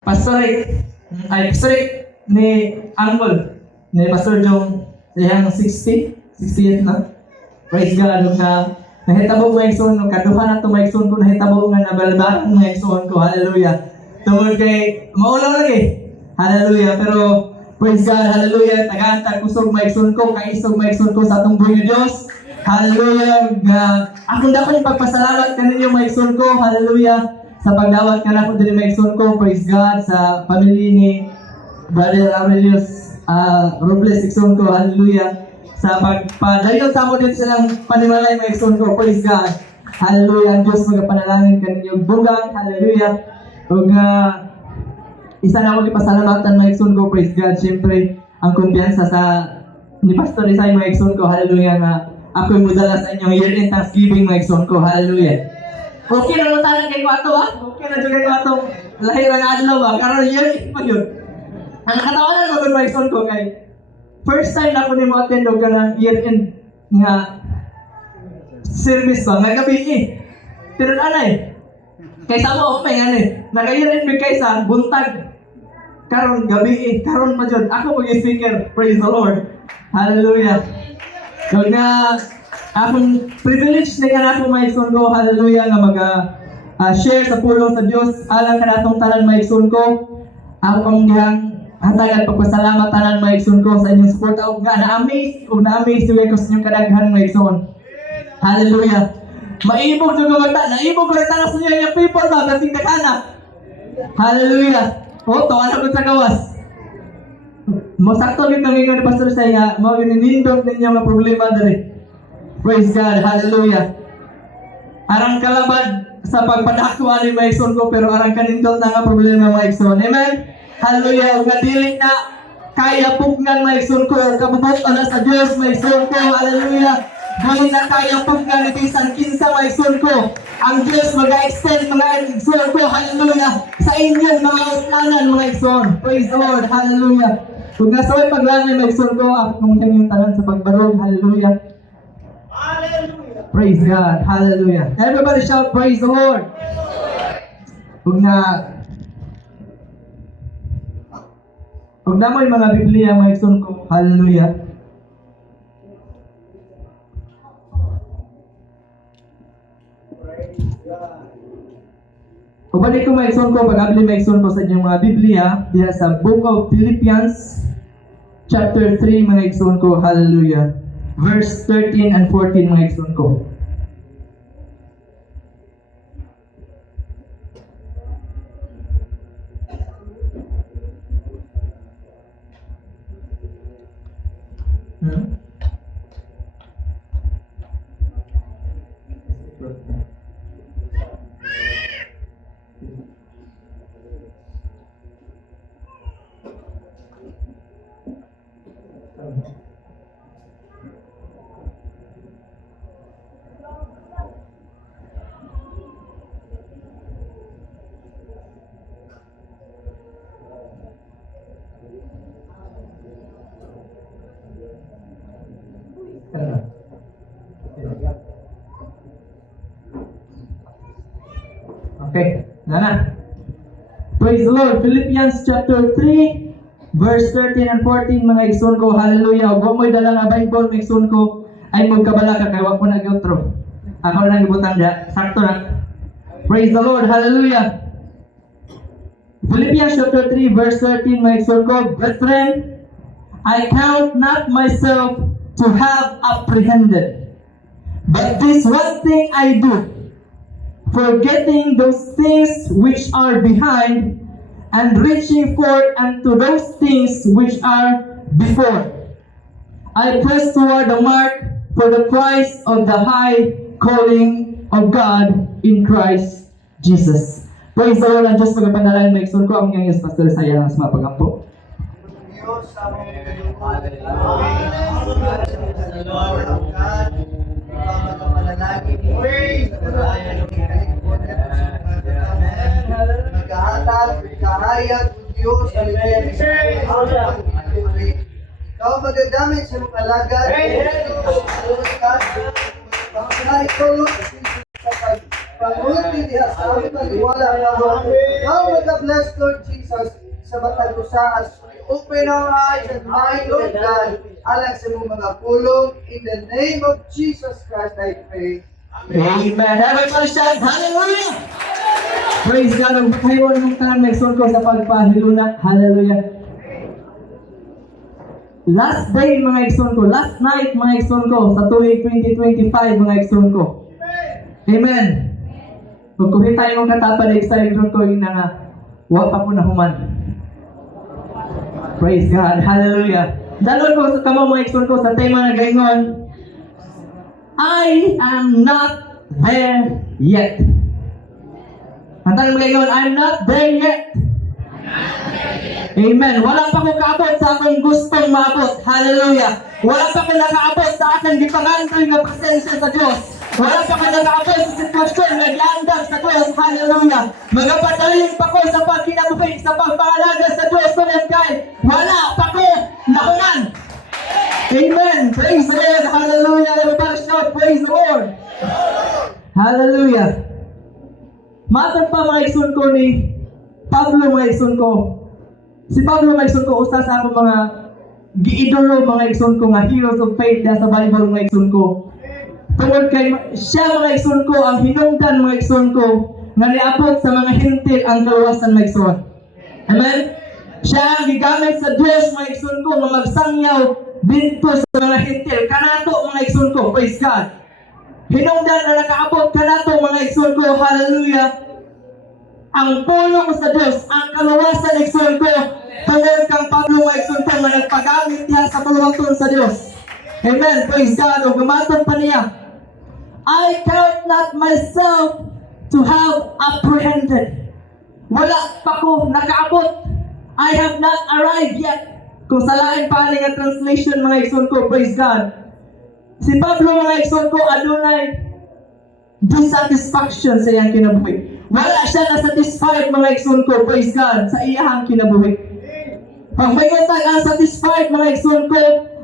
Pastorik ni Angol ni Pastor Jong siyang 60th na. Praise God na nahitabo mo igsoon no kaduha na to maigsoon ko nahitabo nga nabalbaran mo igsoon ko. Hallelujah. Tungod kay maulaw lagi. Hallelujah. Pero praise God, hallelujah. Tagantag kusog maigsoon ko kay isog maigsoon ko sa atong buhay nga Dios. Hallelujah. Akong dapat ipagpasalamat kaninyo maigsoon ko. Hallelujah. Sa pagdawat ka na po din maigsoon ko. Praise God sa pamilya ni Brother Aurelius Robles igsoon ko. Hallelujah. Sa pagpadayon sa mo din silang panimalay maigsoon ko. Praise God. Hallelujah. Ang Diyos magapanalangin kaninyong bugang. Hallelujah. Ug isa na ako ipasalamatan maigsoon ko. Praise God. Siyempre, ang kumpiyansa sa ni Pastor Isay maigsoon ko. Hallelujah. Na ako'y mudala sa inyong year-end Thanksgiving maigsoon ko. Hallelujah. Okay na naman tayo kay Kwato ha? Okay na dyan kay Kwato. Lahir ang adlaw ba? Karoon year-end pa yun. Ang nakatawanan ko kung maigsoon ko kay first time na ako ni mo attend o ka ng year-end nga service ba? Nga gabi eh. Pero anay, kaysa mo, may nga naka-year-end may kaysa, buntag. Karon gabi eh. Karon pa dyan. Ako mag-speaker. Praise the Lord. Hallelujah. So nga, akong privilege na ka na akong maigsoon ko. Hallelujah. Nga mag-share sa pulong sa Diyos. Alang ka na itong tanan maigsoon ko. Ako kong gihang hatag at pagpasalamat tanan maigsoon ko sa inyong support. Ako nga na-amaze o na-amaze yung ko sa inyong kadaghan maigsoon. Hallelujah. Maibog sa gumata. Naibog ko rin tanas niyo yung people ba? Kasing kakana. Hallelujah. O, tawanan ko sa gawas. Masakto yung kami ni Pastor Saya. Mga ginindot ninyo mga problema dali. Praise God. Hallelujah. Arang kalabad sa pagpadakwa ni maigsoon ko pero arang kanindot na nga problema maigsoon. Amen? Hallelujah. Ug dili na kaya pugnan maigsoon ko. Kabubot na sa Diyos maigsoon ko. Hallelujah. Dili na kaya pugnan ni bisan kinsa maigsoon ko. Ang Diyos mag-extend mga igsoon ko. Hallelujah. Sa inyong mga utlanan mga igsoon. Praise the Lord. Hallelujah. Kung nasaway paglanay maigsoon ko, ako kung yung tanan sa pagbarog. Hallelujah. Hallelujah. Praise God. Hallelujah. Everybody shout, praise the Lord. Kung na mo yung mga Biblia, maigsoon ko. Hallelujah. Kung balik ko maigsoon ko, pag-abli maigsoon ko sa inyong mga Biblia, diya sa Book of Philippians, chapter 3, mga igsoon ko. Hallelujah. Verse 13 and 14, mga igsoon ko. Okay, na. Praise the Lord. Philippians chapter 3, verse 13 and 14, mga igsoon ko. Hallelujah. Huwag mo'y dala nga Bible, mga igsoon ko. Ay magkabala ka, kaya wag mo nag-outro. Ako na nag-ibutang dyan. Sakto na. Praise the Lord. Hallelujah. Philippians chapter 3, verse 13, mga igsoon ko. Brethren, I count not myself to have apprehended, but this one thing I do, forgetting those things which are behind, and reaching forth unto those things which are before. I press toward the mark for the prize of the high calling of God in Christ Jesus. Praise the Lord. Ang Diyos magpapanalangin maigsoon ko ang iyong Pastor Saya ng mga pagampo. Diyos sa naghahatag, kahayag, Diyos sa ikaw magagamit sa mga lagad. Ikaw Pangulti diha sa aming taliwala karon. Now mag-bless Lord Jesus sa matag usaas. Open our eyes and mind, Lord God, alang sa mong mga pulong. In the name of Jesus Christ, I pray. Amen. Everybody shout, hallelujah! Praise God. Ang kayo ng tanang nagsun ko sa pagpahilunat. Hallelujah. Last day mga igsoon ko, last night mga igsoon ko, sa tuwing 2025 mga igsoon ko. Amen. Kung kumita yung katapalig sa igsoon ko, yun na nga, wag pa po na human. Praise God. Hallelujah. Dalon ko sa kamo mga igsoon ko sa tema na gayon, I am not there yet. Ang tanong mo ngayon, I'm not there yet. Amen. Wala pa ko kaabot sa akong gustong maabot. Hallelujah. Wala pa ko nakaabot sa aking gipangandoy na presensya sa Diyos. Wala pa ko nakaabot sa sitwasyon na giandam sa Diyos. Hallelujah. Magapatuloy pa ko sa pagkinabuhi, sa pagpangalaga sa Diyos. Wala pa ko nakunan. Amen. Praise the Lord. Hallelujah. Everybody shout, praise the Lord. Hallelujah. Matag pa mga igsoon ko ni Pablo mga igsoon ko. Si Pablo mga igsoon ko, usa sa akong mga giidolo mga igsoon ko nga heroes of faith sa Bible mga igsoon ko. Tungod kay siya mga igsoon ko ang hinungdan mga igsoon ko nga niabot sa mga hintil ang kaluwasan mga igsoon. Amen. Siya ang gigamit sa Diyos mga igsoon ko nga magsangyaw dito sa mga hintil. Kanato mga igsoon ko, praise God. Hinungdan na nakaabot kanato mga igsoon ko, hallelujah. Ang pulong sa Diyos, ang kaluwasan igsoon ko, tungod kang Pablo mga igsoon ko nga nagpagamit niya sa puluwaton sa Diyos. Amen, praise God. O gumatong pa niya, I count not myself to have apprehended. Wala pa ko nakaabot. I have not arrived yet. Kung sa lain pa nga translation mga igsoon ko, praise God. Si Pablo mga igsoon ko, adunay dissatisfaction sa iyang kinabuhi. Wala siya na-satisfied mga igsoon ko, praise God, sa iyang kinabuhi. Pag may utang ang satisfied mga igsoon ko,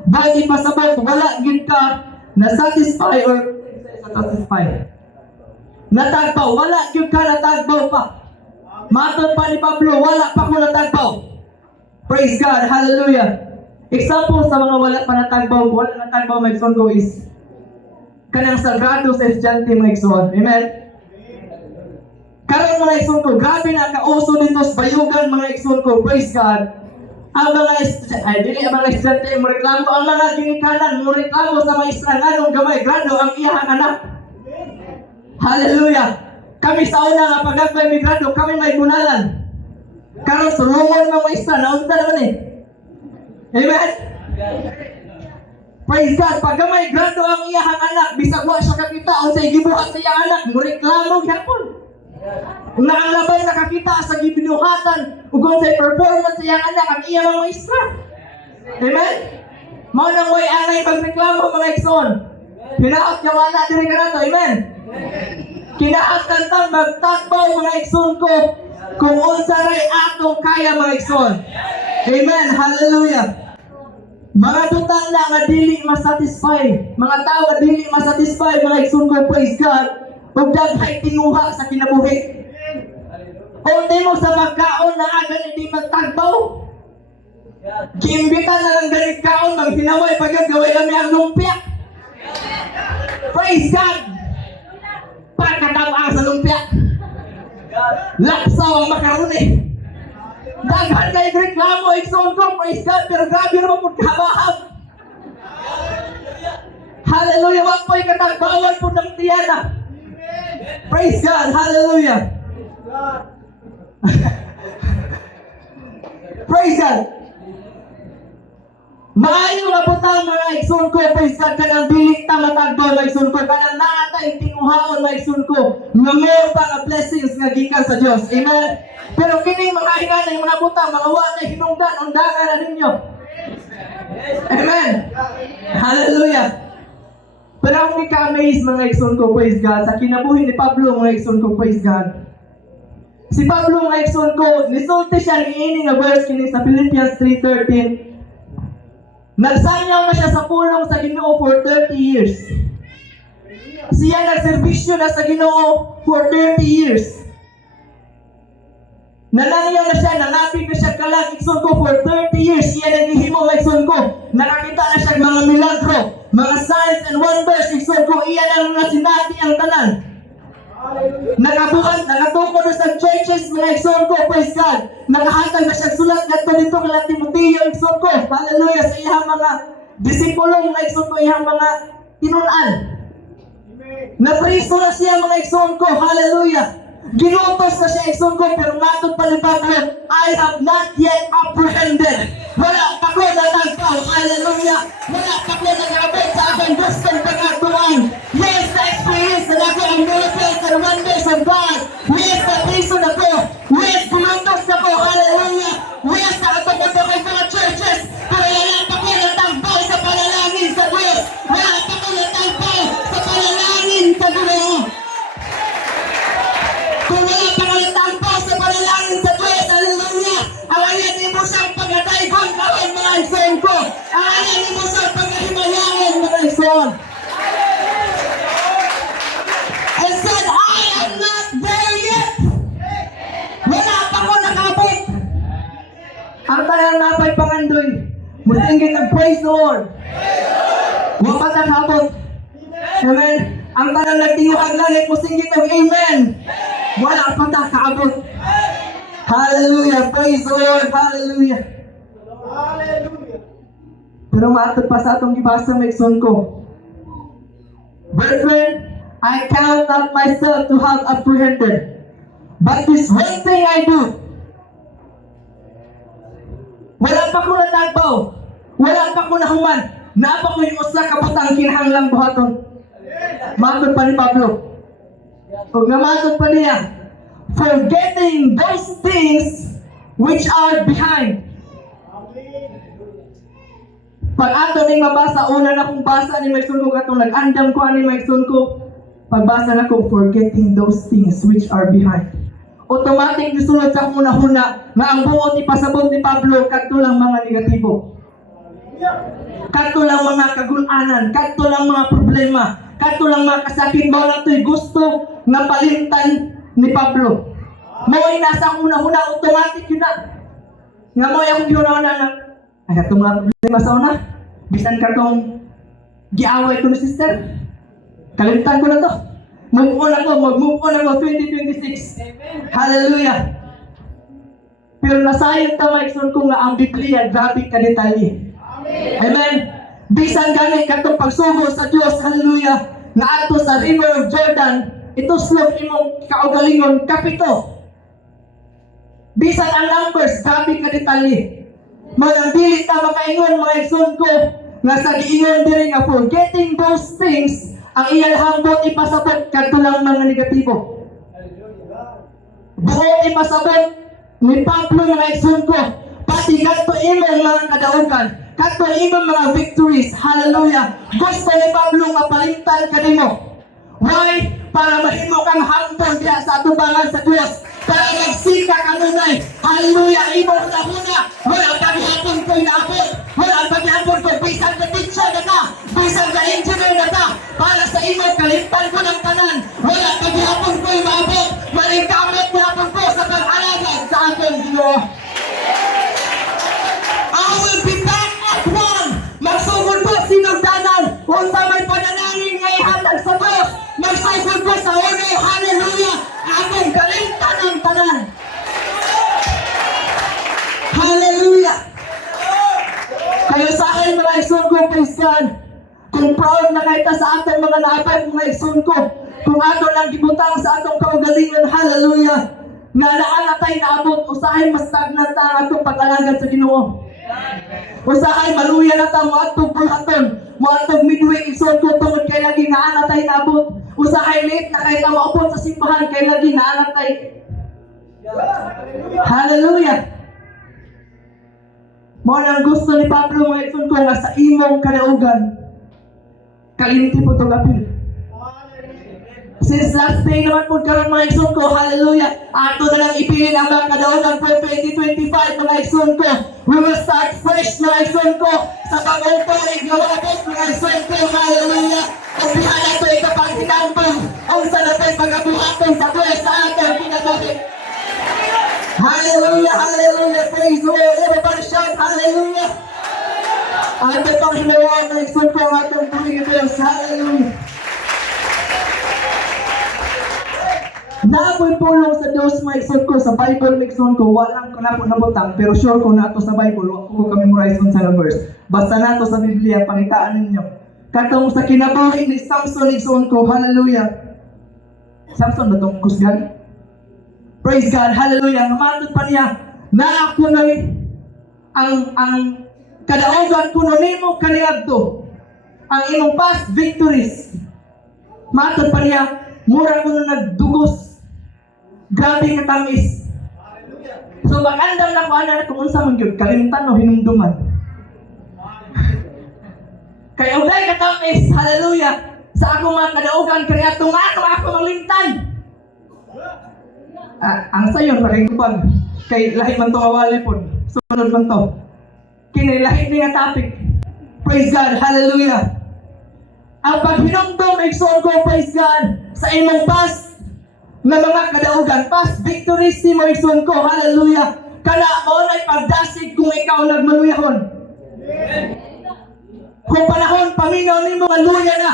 bagay pasabot, wala gid ka na-satisfy or satisfied. Natagpaw, wala gid ka natagpaw pa. Matod pa ni Pablo, wala pa ko natagpaw. Praise God, hallelujah. Example sa mga wala pa natagpaw mga igsoon ko is kanang sagrado sa estudyante mga igsoon. Amen? Karon mga igsoon ko, grabe na kauso dito sa bayugan mga igsoon ko, praise God. Ang mga estudyante mo reklamo, ang mga ginikanan mo reklamo sa mga estranganong gamay, grado ang iyang anak. Hallelujah. Kami sa una nga pag-agbay may grado, kami may bunalan. Karon sulungon ng mga istra, naunta naman eh. Amen? Praise God, pag may grado ang iyang anak, bisag wa siya kakita, unsay gibuhat sa iyang anak, mo reklamo gyapon. Kung ang labay nakakita sa gibinuhatan, ug unsay performance sa iyang anak, ang iyang mga maestra. Amen? Mao nang way anay pagreklamo mga igsoon. Hinaot nga wala diri kanato, amen? Kinaatantang magtakbaw mga igsoon ko kung unsa ray atong kaya mga igsoon. Amen, hallelujah. Mga butang na nga dili masatisfy, mga tao nga dili masatisfy mga igsoon ko, praise God. Ug daghay tinguha sa kinabuhi. Unti mo sa pagkaon na agad hindi magtagbaw. Giimbitan na lang ganit kaon, maghinaway pagkagaway kami ang lumpia. Praise God! Pagkatapang sa lumpia. Laksaw ang makaroni. Daghan kayo reklamo, igsoon ko, praise God, pero grabe naman po kabahag. Hallelujah, wag po'y katagbawan po ng tiyana. Praise God, hallelujah. Praise God. Maayo na butang mga igsoon ko, praise God, kanang dili ta matagbaw mga igsoon ko, kanang naatay tinguhaon mga igsoon ko, nga meron pa nga blessings nga gikan sa Dios. Amen. Pero kining mga hinanay mga butang, mga wala hinungdan, undangan na ninyo. Amen. Hallelujah. Pero ako ika-amaze mga igsoon ko, praise God, sa kinabuhi ni Pablo mga igsoon ko, praise God. Si Pablo mga igsoon ko, nisulti siya ni ini nga verse kini sa Philippians 3:13. Nagsanyaw na siya sa pulong sa Ginoo for 30 years. Siya nagserbisyo na sa Ginoo for 30 years. Nanangyaw na siya, nangapit na siya kalang igsoon ko for 30 years. Siya naghihimo mga igsoon ko. Nakakita na siya mga milagro, mga signs and wonders. Igsoon ko, iyan na sinati ang tanan. Nakabuhat, nakatukod na sa churches, mga igsoon ko, praise God. Nakahatag na siya sulat dito kala Timoteo, igsoon ko. Hallelujah, sa iyang mga disipulong, mga igsoon ko, iyang mga tinunan. Napriso na siya, mga igsoon ko, hallelujah. Ginutos na siya, igsoon ko, pero matod pa ni Pablo, I have not yet apprehended. Wala pa ko natagpaw, hallelujah. Wala pa ko nagabot sa aking gustong pagkatuan. Yes, na experience na ako ang miracles and wonders of God. Yes, na priso na ko. Yes, ginutos na ko, hallelujah. Yes, na ako punta kay mga churches, pero wala pa ko natagpaw sa panalangin sa Diyos. Wala pa ko natagpaw sa panalangin sa Diyos. Kung wala pa kayo tagpo sa panalangin sa Diyos, hallelujah, ang ayan mo siyang pagkataygon karon mga igsoon ko. Ang ayan mo siyang pagkahimayangan mga igsoon. And said, I am not there yet. Wala pa ko nakabot. Ang tanang napay pangandoy, musinggit ng praise the Lord. Wala pa nakabot. Amen. Ang tanang nagtiyuhag langit, musinggit ng amen. Wala pa ta kaabot. Hallelujah. Praise the Lord. Hallelujah. Hallelujah. Pero maatod pa sa atong gibasa may igsoon ko. Brethren, I count not myself to have apprehended. But this one thing I do. Wala pa ko natagpaw. Wala pa ko nahuman. Napa ko yung usa ka butang kinahanglang buhaton. Maatod pa ni Pablo. Pag namatod pa niya, forgetting those things which are behind. Pag ato ning mabasa, una na kong basa ni Maigsoon ko katong nag-andam ko ani Maigsoon ko, pagbasa na ko, forgetting those things which are behind. Automatic gisulod sa una-huna na ang buot ipasabot ni Pablo kadto lang mga negatibo. Kadto lang mga kagulanan, kadto lang mga problema, kadto lang mga kasakit. Mao lang to'y gusto na palimtan ni Pablo. Mo'y nasa una-una, automatic yun na. Nga mo'y akong ginawa na ay katong mga problema sa una. Bisan katong giaway ko ni sister. Kalimtan ko na to. Mag-move on ako 2026. Hallelujah. Pero nasayang tamaikson ko nga ang Biblia, grabe ka detalye. Amen. Bisan gani katong pagsugo sa Dios, hallelujah, nga ato sa River of Jordan, ito slog imong kaugalingon kapito. Bisan ang numbers, grabe ka detalye. Manang dili ta makaingon mga igsoon ko nga sa giingon diri nga forgetting those things, ang iyang hambot ipasabot kadto lang mga negatibo. Buot ipasabot ni Pablo mga igsoon ko, pati kadto imong mga kadaugan, kadto imong mga victories. Hallelujah. Gusto ni Pablo nga palimtan kanimo. Why? Para mahimo kang hambol diha sa atubangan sa Dios. Para magsika kanunay. Hallelujah. Imong tahuna. Wala paghapon ko'y naabot. Wala paghapon ko'y bisan na teacher na ka. Bisan na engineer na ka. Para sa imong kalimtan ko ng tanan. Wala paghapon ko'y maabot. Malingkamot hapon ko sa pag-alagad sa aking Diyos. I will be back at one. Magsugod ko sinugdanan. Kung sa may panalangin nga ihatag sa Diyos. Magsugod ko sa una. Hallelujah. Akong kalimtan ang tanan. Hallelujah. Kayo sa akin mga igsoon ko, praise God. Kung proud na kayo sa ating mga naabay mga igsoon ko. Kung ato lang gibutang sa atong kaugalingon, hallelujah. Nga naanatay naabot, usahay mas stagnant ang atong pag-alagad sa Ginoo. Usahay maluya na ta mo atong bulhaton, mo atong midway igsoon ko tungod kay lagi nga anatay naabot. Usahay late na kay ta maupot sa simbahan kay lagi nga anatay. Hallelujah. Mo nang gusto ni Pablo mga igsoon ko nga sa imong kadaugan. Kalimti po itong apil. Since last day naman po karon mga igsoon ko, hallelujah, ato na lang ipilin ang mga kadaugan for 2025 mga igsoon ko. We will start fresh mga igsoon ko sa pag-upo, iglawabot mga igsoon ko, hallelujah. Umpihan na ito ikapag hinambong ang sanapay pagkabuhaton sa Diyos sa ating kinabuhi. Hallelujah, hallelujah, praise the Lord. Everybody shout hallelujah. Ate pang hinawa na iksun ko ang atong buhay ng Diyos. Hallelujah. Naapoy pulong sa Diyos mga iksun ko sa Bible iksun ko. Walang ko na po nabutang pero sure ko na ito sa Bible. Wala ko ka-memorize kung sa verse. Basta na ito sa Biblia, pangitaan ninyo. Katong sa kinabuhi ni Samson iksun ko. Hallelujah. Samson ba itong kusgan? Praise God. Hallelujah. Namatod pa niya na ako na ang kadaugan kuno nimo kaniadto ang imong past victories. Matod pa niya mura kuno nagdugos. Grabe ka tamis. So magandam na ko ana kung unsa man gyud kalimtan o hinumduman. Kay ulay ka tamis. Hallelujah. Sa akong mga kadaugan kaniadto nga ako malimtan. Ang sayon paring kubag kay lahi man to awali pod. Sunod man to. Kinilahi ni nga topic. Praise God. Hallelujah. Ang paghinumdum, igsoon ko, praise God, sa imong past na mga kadaugan, past victories ni mo, igsoon ko, hallelujah. Kana mo na'y pagdasig kung ikaw nagmaluyahon. Kung panahon, paminaw ni mga luya na,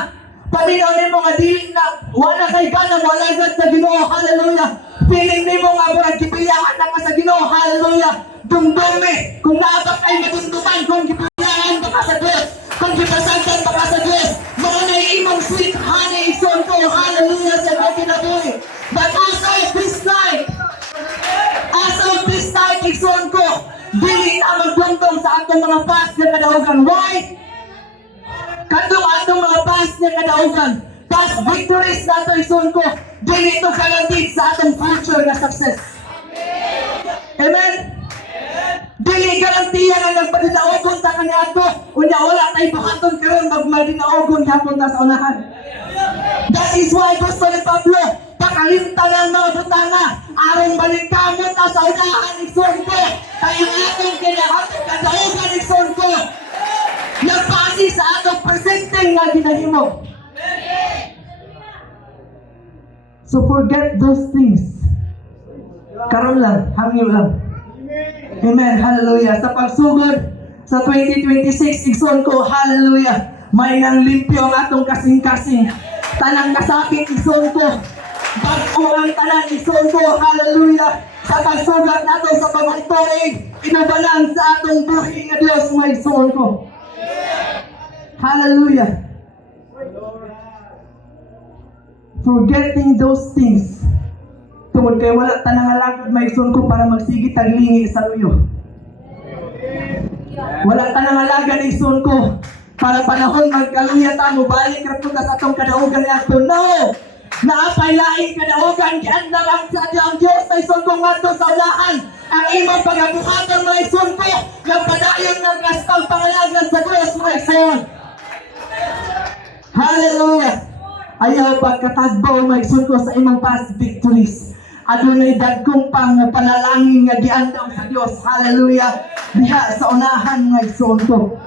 paminaw ni mga dili na, wala kay ganang, wala agad sa Ginoo, hallelujah. Piling ni mo nga murag gipilahan na ka sa Ginoo, hallelujah. Dumdumi, kung naabak ay madumduman, kung gipilahan baka sa Diyos, kung gipasantan baka sa Diyos, mga na imong sweet honey, igsoon ko, hallelujah, sa mga kinabuhi. But as of this night, igsoon ko, dili na magdumdum sa atong mga past na kadaugan. Why? Kadong atong mga past na kadaugan, past victories na ito, igsoon ko, dili ito guaranteed sa atong future na success. Amen? Dili garantiya na nagpadinaogon sa kaniadto, unya wala tayo buhaton karon magmadinaogon hapon ta sa unahan. That is why gusto ni Pablo, pakalimtan ang mga butanga, aron balikamon ta sa unahan, igsoon ko, kaya ang atong kinahatong kadaugan, igsoon ko, nagpasi sa atong presenting nga ginahimo. So forget those things. Karon lang, hangyo lang. Amen, hallelujah. Sa pagsugod sa 2026, igsoon ko, hallelujah. May nang limpyo ang atong kasing-kasing. Tanang kasakit, igsoon ko. Bago ang tanan, igsoon ko, hallelujah. Sa pagsugat nato sa pagmatuig, inubalan sa atong buhay nga Diyos, may igsoon ko. Hallelujah. Forgetting those things. Tungod kay wala tanang alagad may igsoon ko para magsigit taglingi sa luyo. Wala tanang alagad igsoon ko para panahon magkaluya ta mo balik ra pud sa atong kadaugan ato. No! Naapay laing kadaugan giandam ang sa ang Dios sa igsoon ko ngadto sa unahan. Ang imong pagabuhaton mga igsoon ko nagpadayon ng kastang pangalagan sa Dios mga igsoon. Hallelujah! Ayaw pagkatagbaw mga igsoon ko sa imong past victories. Adunay dagkong pang panalangin nga giandam sa Dios. Hallelujah. Diha sa unahan nga igsoon ko.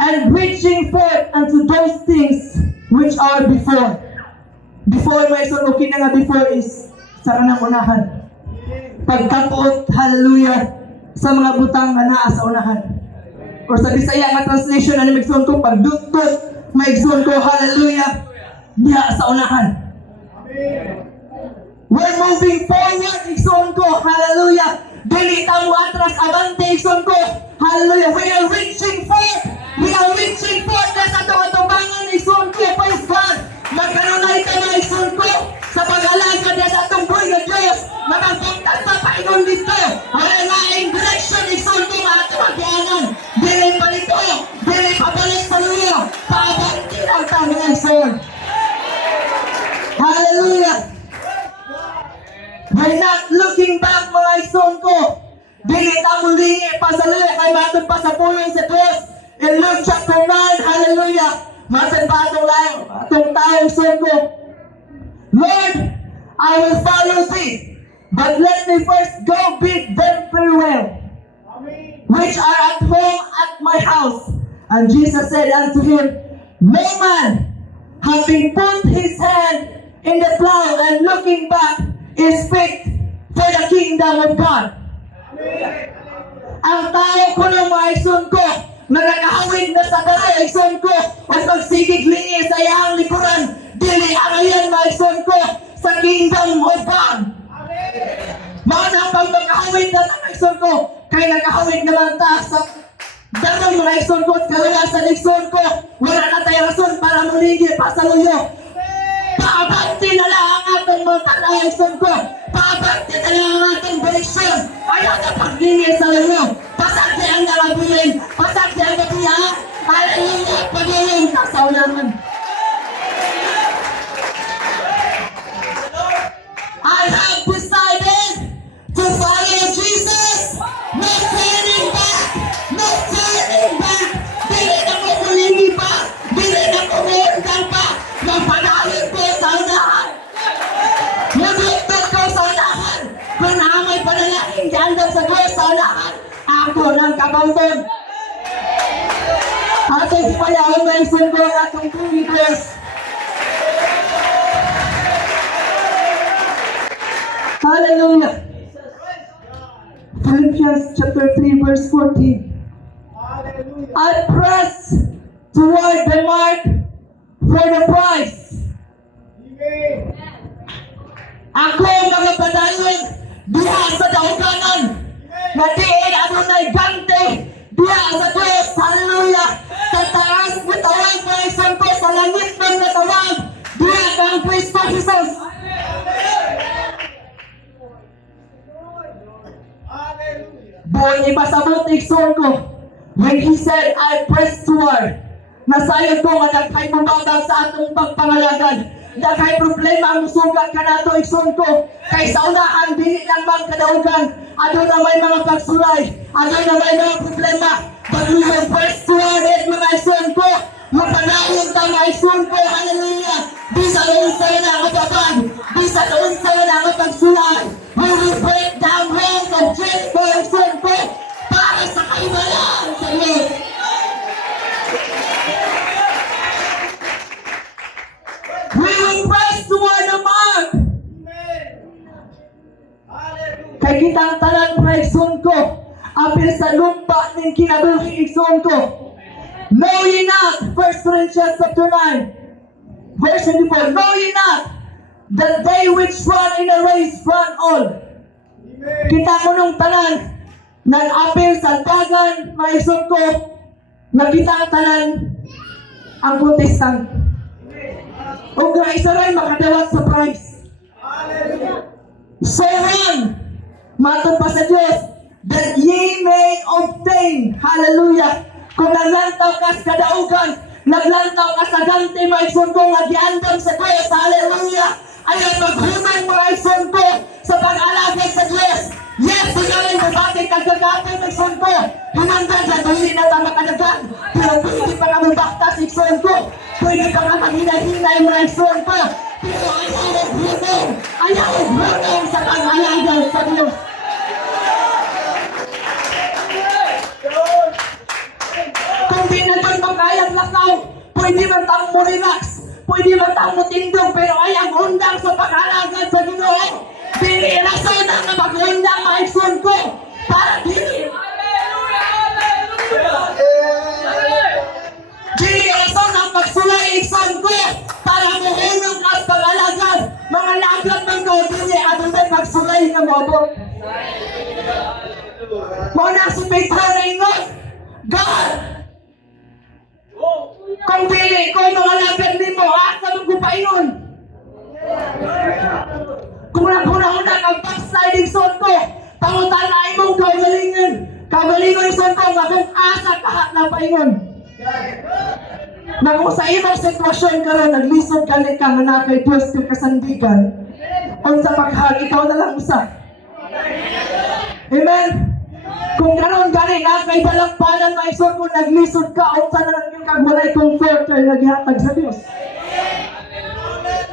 And reaching forth unto those things which are before. Before mga igsoon ko, kina nga before is sa kanang unahan. Pagkapot, hallelujah, sa mga butang nga naa sa unahan. Or sa Bisaya nga translation na igsoon ko, pagduttot, mga igsoon ko, hallelujah, diha sa unahan. We're moving forward, igsoon ko, hallelujah. Dili ta mo atras, abante, igsoon ko, hallelujah. We are reaching forth. We are reaching forth na sa tumatumbangan, igsoon ko, praise God. Magkanunay ka na, igsoon ko, sa pag-alaga na sa atong buhay ng Diyos. Magpagpunta sa Panginoon dito. Halaing direction, igsoon ko, mga tumagyanan. Dili pa dito, dili pabalik sa luyo. Paabante ang tanong, igsoon. Hallelujah! We're not looking back mga igsoon ko. Dili ta mulingi pa sa luya kay matod pa sa pulong sa Diyos. In Luke chapter 9, hallelujah. Matod pa atong taong igsoon ko. Lord, I will follow thee, but let me first go bid them farewell, which are at home at my house. And Jesus said unto him, No man, having put his hand in the plow and looking back, is fit for the kingdom of God. Ang tao ko ng mga igsoon ko, na nakahawid na sa dara igsoon ko, o pagsigig lingi sa iyang likuran, dili ang ayan mga igsoon ko, sa kingdom of God. Mga pag magkahawid na mga igsoon ko, kay nakahawid naman ta sa darong mga igsoon ko, at kalalasan igsoon ko, wala na tayo rason para muligi pa sa luyo. Paabante na lang ang atong mga kalaigsoon ko. Paabante na lang ang atong direksyon. Ayaw na paglingi sa luyo. Pasagdi ang nalagulin. Pasagdi ang gabiya. Hallelujah, paglingi ka sa unahan. I have decided to follow Jesus. No turning back. No turning back. Dili na ko muligi pa. Dili na ko muundang pa. Magpanahin ko sa unahan. Maglugtod ko sa unahan. Kung amoy panalangin dyan daw sa Diyos sa unahan, ako ng kabangtod. Ating himayaon na isundo ang atong leaders. Hallelujah. Philippians chapter 3 verse 14. I press toward the mark for the prize. Ako mga padayon diha sa dauganan na diin adunay gante diha sa Diyos. Hallelujah. Sa taas bitawag mga isang ko sa langit ng natawag diha kang Kristo Jesus. Buhay ipasabot igsoon ko when he said I press toward. Nasayod ko nga daghay mabagal sa atong pagpangalagan. Daghay problema ang sugat ka nato igsoon ko. Kay sa unahan dili lang bang kadaugan. Adto na may mga pagsulay. Adto na may mga problema. But we will press toward it mga igsoon ko. Mapanayon ta mga igsoon ko. Hallelujah. Di sa unsa na ang kapag. Di sa unsa na ang pagsulay. We will break down walls of Jericho igsoon ko. Para sa kaibalan sa Diyos. We will press toward the mark. Kay kitang tanan na igsoon ko, apil sa lumpa ng kinabuhi igsoon ko. Know ye not, 1 Corinthians chapter 9, verse 24, know ye not that they which run in a race run all. Kita ko nung tanan, nag-apil sa dagan na igsoon ko, nakita ang tanan ang protestant. O nga isa rin makadawat sa prize. So run, matong pa sa Diyos, that ye may obtain. Hallelujah. Kung naglantaw ka sa kadaugan, naglantaw ka sa ganti, mga igsoon ko, nga giandam sa Diyos. Hallelujah. Ayaw maghunang mga igsoon ko sa pag-alagay sa Diyos. Yes, sinayin mo bakit kagagatan ng igsoon ko. Hinandan sa duli na tama kadagan. Pero pwede pa kami baktas igsoon ko. Pwede ka nga maghinay-hinay mga igsoon ko. Pero ayaw maghunang. Ayaw maghunang sa pag-alagay sa Diyos. Kung di na doon magkayang lakaw, pwede man tang mo relax. Pwede man tang mo tindog. Pero ayaw undang sa pag-alagay sa Diyos. Dili rason na nga mag-undang mga igsoon ko. Para dili. Dili rason ang pagsulay igsoon ko. Para muhunong ka sa pag-alagad. Mga lagad man ko, dili adunay pagsulay na mabot. Muna si Pedro na ingon, God! Kung dili ko mga lagad nimo, asa magkupaingon? Kung naghuna-huna kang backsliding son ko, pangutanay mong kagalingan. Kagalingan son ko, nga kung asa kahat na paingon. Na kung sa imong sitwasyon ka rin, naglisod ka ni ka na kay Diyos kang kasandigan. Kung sa paghag, ikaw na lang usa. Amen? Kung gano'n gani na kay dalagpanan na isod ko, naglisod ka, o sa na lang yung kagwalay comfort kay naghihatag sa Diyos.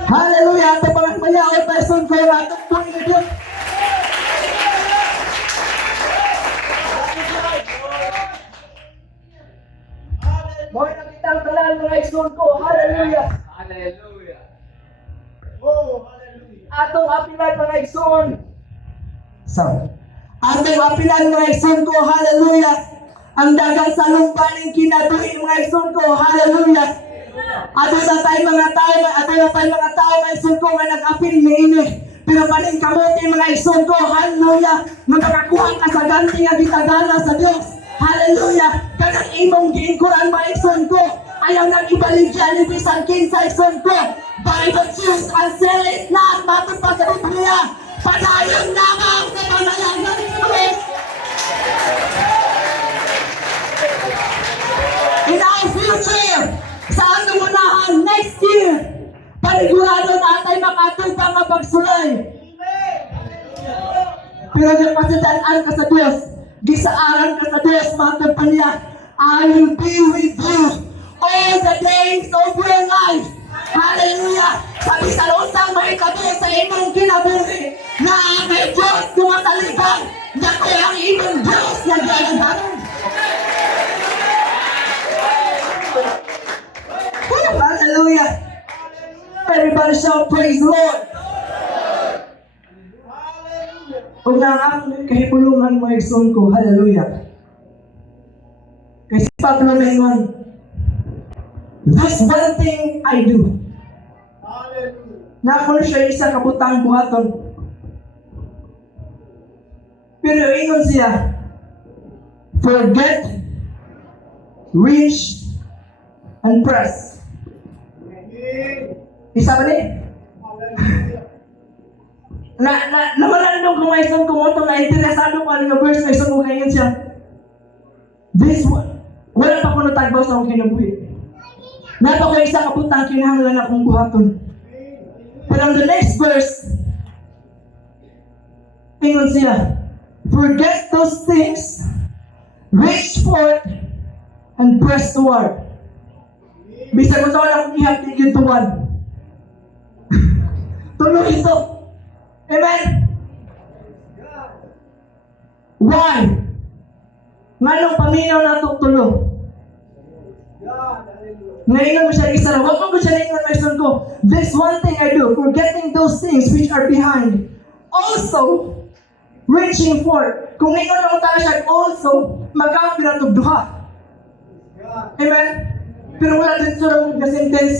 Hallelujah! Ito pang mayaot na son ko yung atong tuwing na Diyos. Mga nakitang talan mga iso igsoon ko. Hallelujah. Hallelujah. Oh, hallelujah. Atong apilan mga igsoon. So, atong apilan mga igsoon ko. Hallelujah. Ang dagang salungpaning kinabuhi mga igsoon ko. Hallelujah. Ato na tayo mga tao mga igsoon ko nga nag-apil niini. Pero paning kamuti mga igsoon ko. Hallelujah. Magkakakuha ka sa ganti nga gitagana sa Dios. Hallelujah. Kanang imong giingkuran mga igsoon ko. Ayaw nang ibaligyan ni bisan kinsa igsoon ko. By the Jews and sell it not. Matod pa sa Biblia. Padayon lamang sa pamayagan ni Diyos. In our future, sa atong unahan next year, panigurado natay makatong pa nga pagsulay. Pero nagpasidaan ka sa Diyos, gisaaran ka sa Diyos, matod pa niya, I will be with you all the days of your life. Hallelujah! Sabi sa usang mahitabo sa imong kinabuhi na kay Diyos tumataligang na ko ang imong Diyos na gagawin. Hallelujah! Everybody shout praise the Lord! Kung nga ang aking kahipulungan mo igsoon ko, hallelujah! Kasi Pablo Mayman, that's one thing I do. Na ako na siya isa kabutang buhaton. Pero ingon siya, forget, reach, and press. Isa ba ni? Namalandong kumaisang kumoto na interesado ko ano yung verse na isang mga siya. This one, wala pa ko natagbaw sa akong kinabuhi. Nato ko isa kabutang kinahanglan akong buhaton. But on the next verse, ingon siya, forget those things, reach forth, and press toward. Bisag mo sa wala kong ihaptig yun tuwan. Tuloy ito. Amen? Why? Nganong paminaw na itong tulo? Ngayon mo siya isa lang. Huwag mo siya ngayon may son ko. This one thing I do, forgetting those things which are behind. Also, reaching forth. Kung ngayon mo tayo siya, also, magkakapin ang tugduha. Amen? Pero wala din sa mga sentence.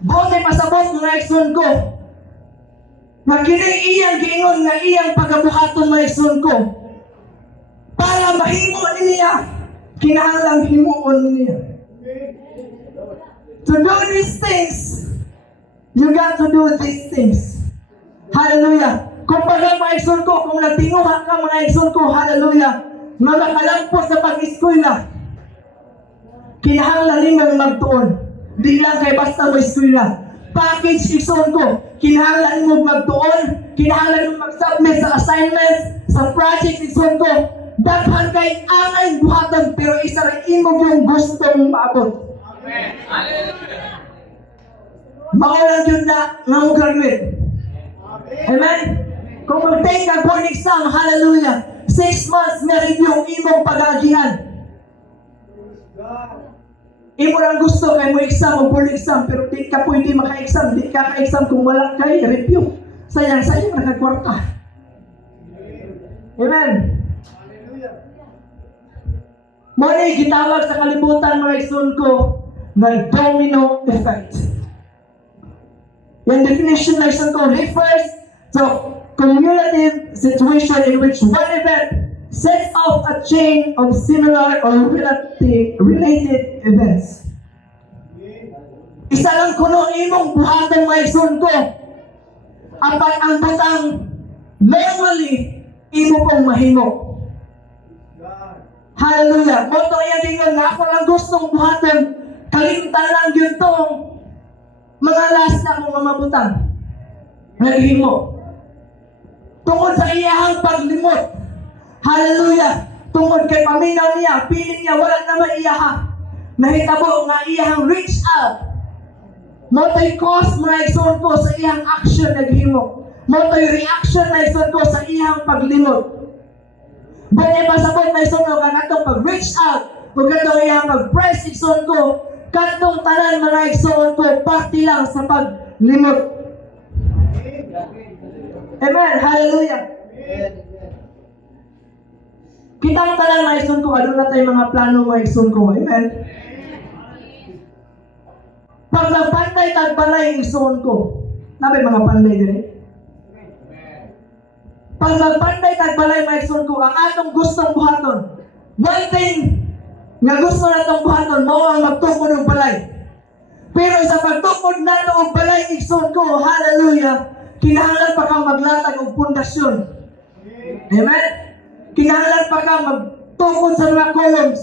Bote pasabot ng ekson ko. Magkinig iyang giingon nga iyang pagabuhaton ng ekson ko. Para mahimo niya. Kinahanglang himuon niya. To do these things, you got to do these things. Hallelujah. Kung bagang mga ekson ko, kung natinguhan ka mga ekson ko, hallelujah, nga nakalampos sa pag-eskwela, kinahanglan nimong magtuon. Di lang kay basta mo eskwela. Package ekson ko, kinahanglan mo magtuon, kinahanglan mo mag-submit sa assignments, sa projects ekson ko. Daghan kay angay buhatan pero isa rin imo yung gusto mong maabot. Amen. Hallelujah. Maulang yun na nga mo graduate. Amen? Kung mag-take ka board exam, hallelujah, 6 months meron yung imong pag-agihan. Imo lang gusto kay mo exam o board exam pero di ka pwede maka-exam, di ka ka-exam kung wala kay review. Sayang nakakwarta. Amen? Muna gitawag sa kalibutan mga igsoon ko ng domino effect. Yung definition ng igsoon ko refers to cumulative situation in which one event sets off a chain of similar or related events. Isa lang kuno imong buhatan mga igsoon ko. Apat ang butang normally imo pong mahimo. Hallelujah. Moto yan din nga ako lang gustong buhatan. Kalimtan lang yun tong mga last na akong mamabutang. Naghimo. Tungkol sa iyahang paglimot. Hallelujah. Tungkol kay paminaw niya, piling niya, wala naman iyaha. Nahitabo nga iyahang reach out. Moto'y cause mga igsoon ko sa iyang action naghimo. Moto'y reaction na igsoon ko sa iyang paglimot. But pasabot na igsoon ko kanatong pag-reach out, ug katong iyang pag-press igsoon ko, katong tanan mga igsoon ko, parte lang sa paglimot. Amen. Hallelujah. Kitang tanan mga igsoon ko, aduna tay mga plano mga igsoon ko. Amen. Pag nagpantay tag balay igsoon ko, nabay mga panday dire. Pag nagpantay tag balay mga igsoon ko, ang atong gustong buhaton, one thing nga gusto natong buhaton mao ang magtukod og balay. Pero sa pagtukod nato og balay igsoon ko, hallelujah, kinahanglan pa kang maglatag og pundasyon. Amen. Kinahanglan pa kang magtukod sa mga columns,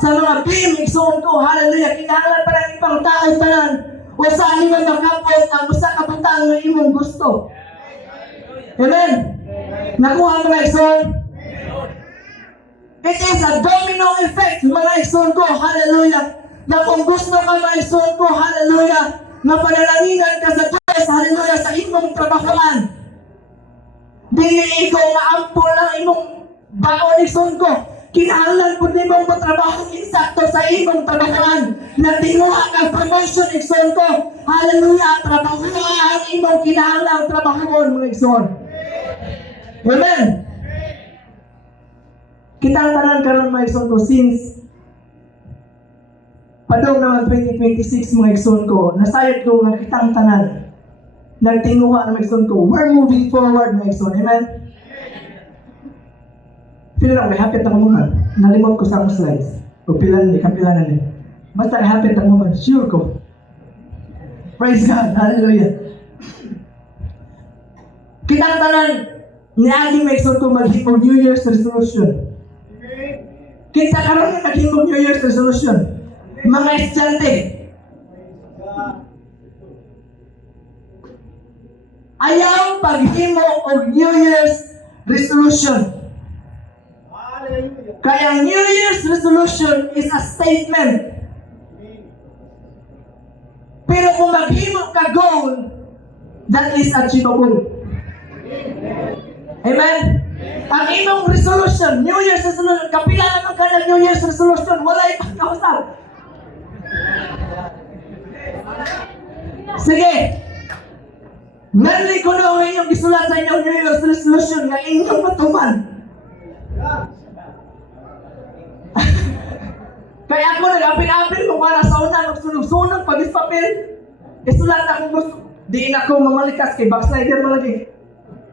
sa mga beam igsoon ko, hallelujah. Kinahanglan pa nang ipang taon tanan o sa imong makapot ang usa ka butang nga imong gusto. Amen. Nakuha mo mga igsoon? It is a domino effect, mga igsoon ko, hallelujah. Na kung gusto ka mga igsoon ko, hallelujah, na panalanginan ka sa Diyos, hallelujah, sa imong trabahoan. Dili ikaw maampol ng imong baon igsoon ko. Kinahanglan po din mong matrabaho insakto sa imong trabahoan. Na tinguha kang promotion igsoon ko, hallelujah, trabaho ang imong kinahanglang trabahoon mga igsoon. Amen. Kita tanan karon mga igsoon ko, since padong naman 2026 mga igsoon ko, nasayod ko nga kitang tanan nagtinguha ng mga igsoon ko, we're moving forward mga igsoon. Amen. Pila lang, may hapit ako man. Nalimot ko sa akong slides. O pilan, ikapilanan eh. Basta hapit ako man, sure ko. Praise God, hallelujah. Kitang tanan ni Agi may igsoon ko maghimog New Year's resolution. Kita karon nga naghimog New Year's resolution. Mga estudyante, ayaw paghimo og New Year's resolution. Kaya New Year's resolution is a statement. Pero kung maghimo ka goal, that is achievable. Amen? Ang imong resolution, New Year's resolution, kapila naman ka ng New Year's resolution, wala ipang kausap. Sige. Nali ko na ang inyong gisulat sa inyong New Year's resolution nga inyong matuman. Kaya ako nag-apil-apil kung para sa una, magsunog-sunog, pag-ispapil. Isulat na kung gusto. Di na ako mamalikas kay backslider mo lagi.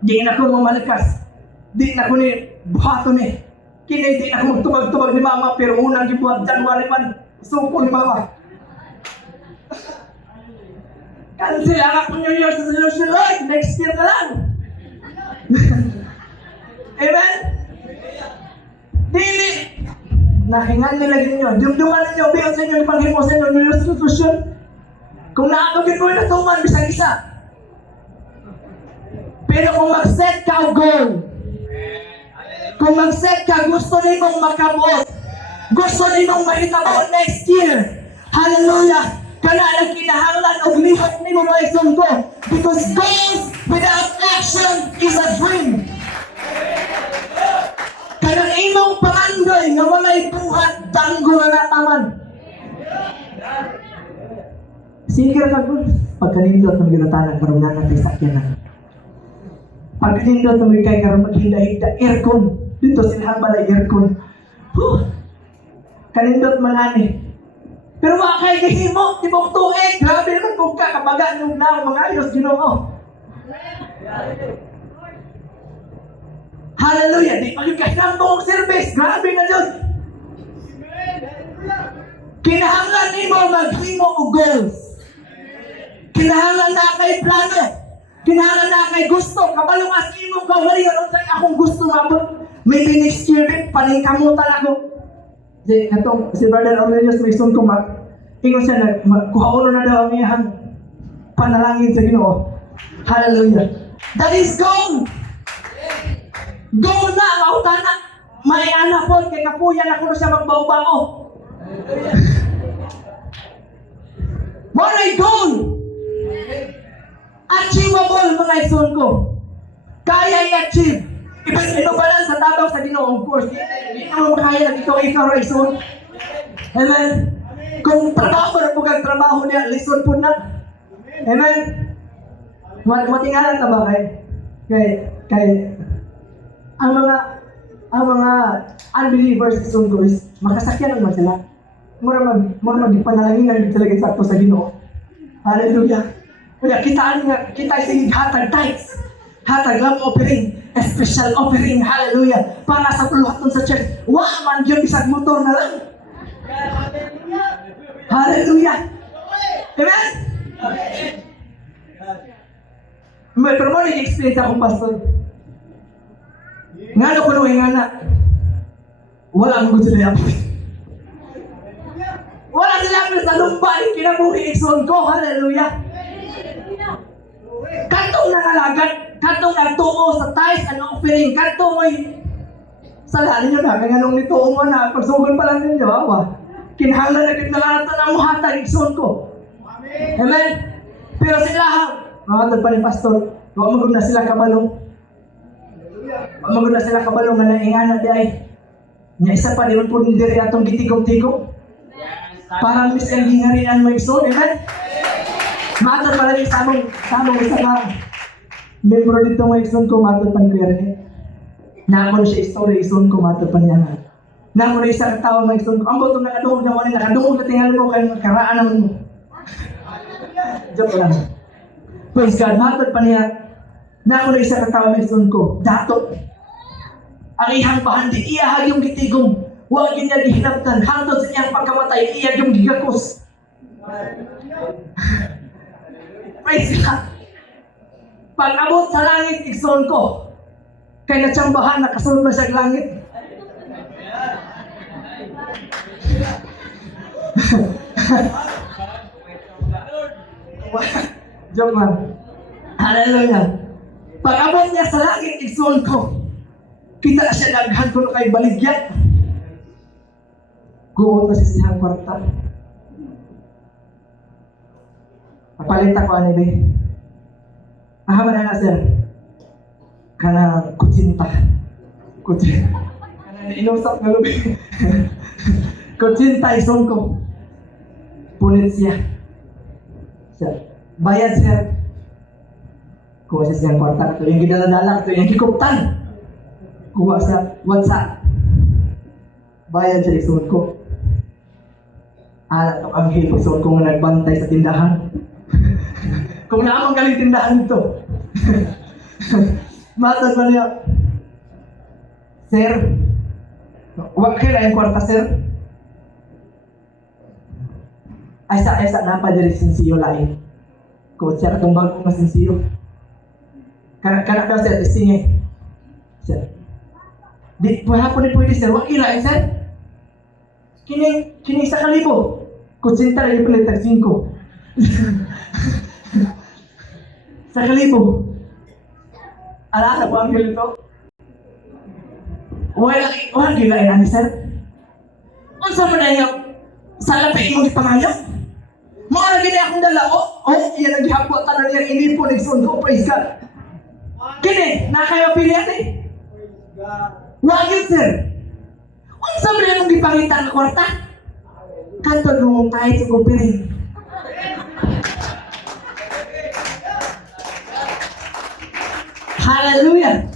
Di na ako mamalikas. Di na ako ni buhato ni. Kini di na ako magtubag-tubag ni mama, pero unang gibuhat January 1, suko ni mama. Cancel ang ako New Year's resolution, Lord. Next year na lang. Amen? Dili. Nahingan nila ninyo. Dumduman ninyo. Biyon sa inyo. Ipanghimo sa inyo New Year's resolution. Kung naabagin mo yung natuman, bisang isa. Pero kung mag-set ka o goal, kung mag-set ka, gusto nimong makabuot, gusto nimong mahitabo next year, hallelujah, kana ang kinahanglan o lihok nimo mga igsoon ko, because goals without action is a dream. Kanang imong pangandoy nga walay buhat, tanggo na nataman. Sige ka ko, pagkanindot ng ginatanan, karong nangatay sakyanan. Pagkanindot ng ikay karong maghinda-hinda, aircon. Dito silhang balay aircon. Kanindot manani. Pero wala kayo kahimo, tibok tuig. Grabe naman kung kabaga nung na mga ayos, Ginoo. Hallelujah! Di pa yung kahinambong service. Grabe na Diyos. Kinahanglan ni mo maghimo o goals. Kinahanglan na kay plano. Kinahanglan na kay gusto. Kabalong as imong kawalian o sa'yo akong gusto mabot. Maybe next year rin, paningkamutan ako. Si Brother Aurelius may son ko ingon siya kuhauno na daw ang iyang panalangin sa Ginoo. Hallelujah. That is goal. Goal na ang autana. May anak po kay kapuyan ako na siya magbaw-baw. What a goal. Achievable mga ison ko. Kaya i-achieve. Ito pa lang sa tabang sa Ginoo, of course. Hindi mo makaya na ikaw raison. Amen. Kung trabaho na po kang trabaho niya, listen po na. Amen. Matingalan na ba kay ang mga unbelievers sa guys, makasakyan naman sila. Mura magpanalangin talaga sakto sa Ginoo. Hallelujah. Kaya kita sige hatag tithes. Hatag lang offering, special offering, hallelujah. Para sa puluhaton sa church. Man yun, isang motor na lang. Hallelujah. Amen? Pero mo nag-experience akong pastor. Nga ko nung nga na, wala ang gusto na yapos. Wala sila sa lumbay, kinabuhi ikson ko, hallelujah. Katong nangalagad, katong nagtuo sa tithes and offering, katong mo'y sala ninyo na, kaya nung nituo mo na, pagsugod pa lang ninyo, kinahanglan na kinalatan na mo hatag ikson ko. Amen? Pero sila mga pa ni pastor, magod na sila kabalong. Magod na sila kabalong na naingana di ay. Nya isa pa, di man po nidiri atong gitigong-tigong. Parang misendingan rin ang may ikson, amen? Matod pa rin sa among isa ka membro dito ng ikson ko, matod pa ni Kuya Rene. Naamon siya story, ikson ko, matod pa niya nga. Naamon na isa katawa ng ikson ko. Ang botong nakadungog na mo, nakadungog na tingnan mo, kaya karaan naman mo. Joke lang. Praise God, matod pa niya. Naamon na isa katawa ng ikson ko, dato. Ang ihang pahandi, iyahag yung gitigong. Huwag niya gihinaptan, hantod sa iyang pagkamatay, iyag yung gigakos. Praise God. Pag-abot sa langit, ikson ko. Kaya natsambahan, nakasunod na siya langit. Joke man. Hallelujah. Pag-abot niya sa langit, ikson ko. Kita siya naghan ko na kay baligyan. Guot na siya siyang kwarta. Napalita ko ano ba? Ahama na sir. Kana kutsinta. Kana inusap na lubi. Kutsinta isong ko. Punit siya. Sir. Bayad sir. Kuha siya siyang kwarta. Ito yung gidala-dala. Ito yung kikuptan. Kuha siya. What's up? Bayad siya isong ko. Alat ang anghel isong ko nga nagbantay sa tindahan. Kung naamang galing tindahan ito. Matag ba niya? Sir, huwag kayo na yung kwarta, sir. Aysa na pa diri sinsiyo lain. Kung siya katong bagong na sinsiyo. Kana daw sir, testing eh. Sir. Di, hapon ni pwede sir, huwag ilain sir. Kini 1,000. Kutsinta lang yung palit tag 5. 1,000. Alala ko ang ganito. Wala gilain ani sir. Unsa man na yung salapi imong ipangayo? Mo ara gid akong dala iya naghapot tanan niya inipon igsundo, praise God. Kini nakayo pilihan eh. Wa gyud sir. Unsa man imong gipangita nga kwarta? Kanto nung tayo sa kupirin. Hallelujah!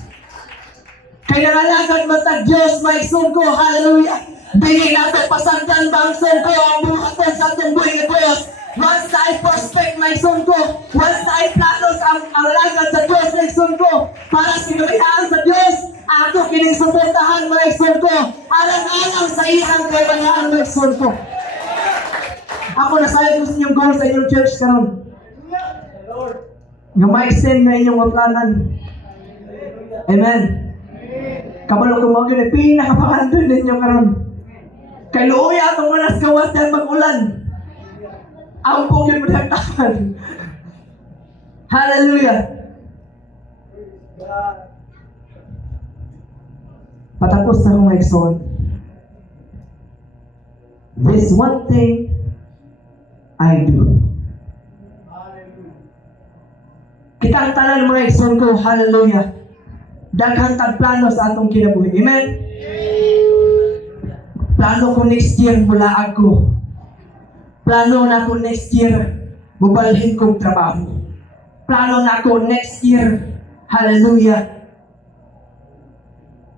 Kaya nalagad matag Diyos may sungko, hallelujah! Bigay natin pasagdan ba ang sungko ang buhaton sa atong buhay na Diyos? Once na i-prospect may sungko, once na i-platos ang lagad sa Diyos may sungko, para sigurihaan sa Diyos, ato kining suportahan may sungko, alang-alang sa ihang kailangan may sungko. Ako nasabi ko sa inyong goal sa inyong church karon. Nga ma-extend na inyong utlanan. Amen. Kabalo kung mga ganyan, pinakapakandoy ninyo karon. Kay luuya itong manas kawas yan mag-ulan. Ang pugin mo nagtapan. Hallelujah. Patapos na akong exon. This one thing I do. Kita ang tanan mga exon ko, hallelujah. daghang tag plano sa atong kinabuhi. Amen? Plano ko next year mula ako. Plano na ko next year mubalhin kong trabaho. Plano na ko next year, hallelujah,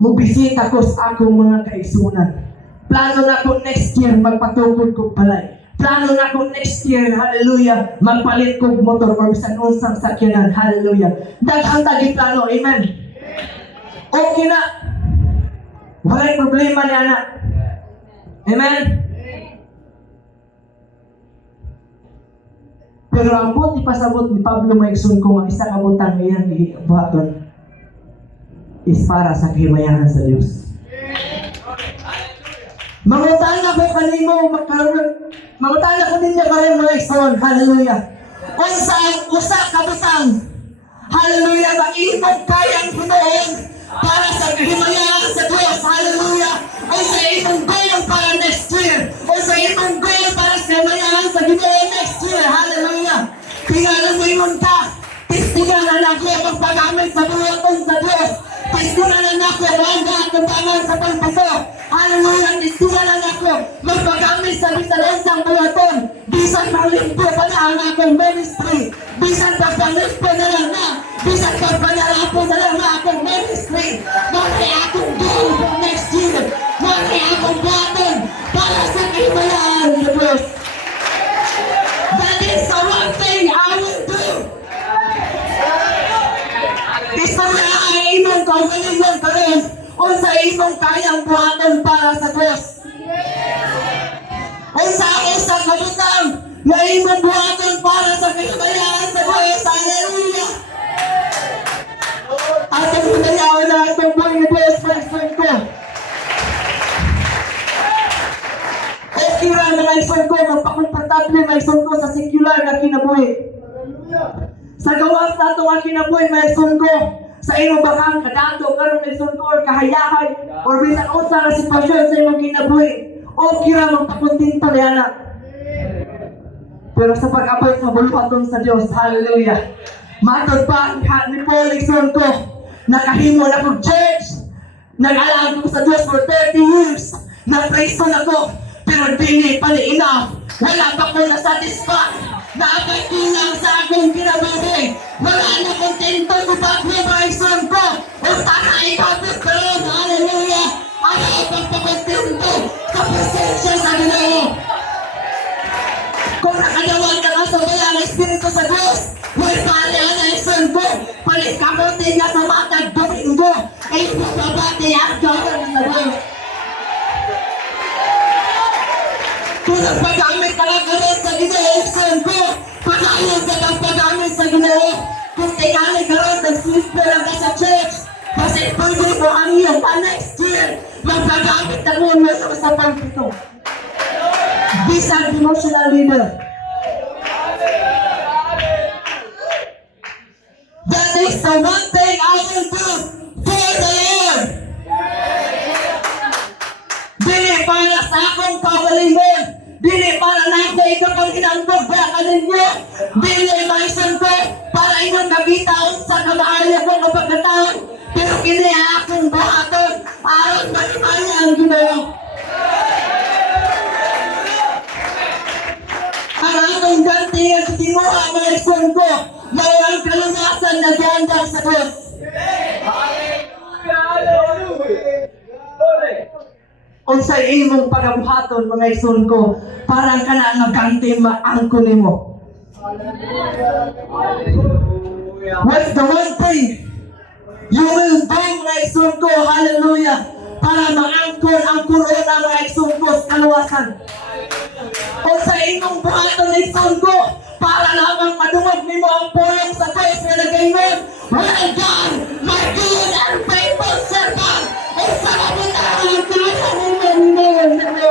mubisita ko sa akong mga kaigsunan. Plano na ko next year magpatukod kong balay. Plano na ko next year, hallelujah, magpalit kong motor or bisan unsang sakyanan, hallelujah. Daghang tagi plano, amen. Okay na. Walay problema ni anak. Amen. Pero ang buti pasabot ni Pablo Maigsoon kung ang isa kabutang iyang gibuhaton is para sa kahimayahan sa Dios. Mangutana ko kanimo mangutana ko ninyo karon mga igsoon, hallelujah. Unsa ang usa ka butang, hallelujah, ba imong kayang hinuon para sa kahimayahan sa Dios, hallelujah. Unsa imong goal para next year, unsa imong goal para sa kahimayahan sa Ginoo next year, hallelujah. Tingala mo ingon ka, testiganan ako magpagamit sa buhaton sa Dios. Testiganan ako ang pangan sa pagpaso. Hallelujah, testiganan ako magpagamit sa bisan buhaton. Bisan malimpo pa na ang akong ministry. Bisan papalimpo na lang na. Bisan papanarapo na lang na akong ministry. Mali akong goal for next year. Mali akong buhaton para sa kahimayahan sa Dios. That is the one thing I will do. Istorya ay imong kaugalingon karon unsa imong kayang buhaton para sa Dios. Unsa usa ka butang na imong buhaton para sa kahimayahan sa Dios. Hallelujah. Atong hinayawan na atong buhay ni Dios, friend ko. Okay ra mga igsoon ko, magpakomportable mga igsoon ko sa secular na kinabuhi. Sa gawas na itong kinabuhi mga igsoon ko, sa imong bakang kadato karon mga igsoon ko or kahayahay or bisan unsa nga sitwasyon sa imong kinabuhi, okay ra magpakontento niana. Pero sa pag-abot sa buluhaton sa Dios, hallelujah. Matod pa ni Paul igsoon ko, nakahimo na ko church, nag-alam ko sa Dios for 30 years, na-praise ako. Pero dili pa ni enough. Wala pa ko na-satisfy. Nakakakulang sa akong kinabuhi. Wala na kontento ko pa ko maigsoon ko. O sana ikapit ka rin. Hallelujah. Ano ang pagpakontento sa presensya sa Ginoo. Kung nakadawag ka nga sa walang Espiritu sa Diyos, huwag pali ang naigsoon ko. Palit kamuti nga sa matag domingo. Ay babati ang gawin sa Diyos. Kung nagpagamit ka lang karon sa Ginoo, igsoon ko, pagayod ka lang pagamit sa Ginoo. Kung tingali karon, nag-slipper lang ka sa church, kasi pwede mo ang iyong next year, magpagamit na mo sa usapang ito. Bisang emotional leader. That is the one thing I will do for the Lord. Dili para sa akong pagalingon. Dili para na ako ikapang inambog baka ninyo. Dili maisan ko para inyong kabitaon sa kamaayo ko ng pagkataon. Pero kini akong buhaton aron malimaya ang Ginoo. Ang akong ganti ang tinuha mga igsoon ko, mawalang kalunasan na gandang sa Diyos. Unsay imong pagabuhaton mga igsoon ko, parang kana nga ganti maangko nimo. What's the one thing you will do mga igsoon ko, hallelujah, para maangkon ang corona mga igsoon ko sa kaluwasan. Unsay imong buhaton mga igsoon ko, para lamang madungog nimo ang pulong sa Diyos na nagaingon, well done, my good and faithful servant. Usa ka butang ang kinabuhi nimo.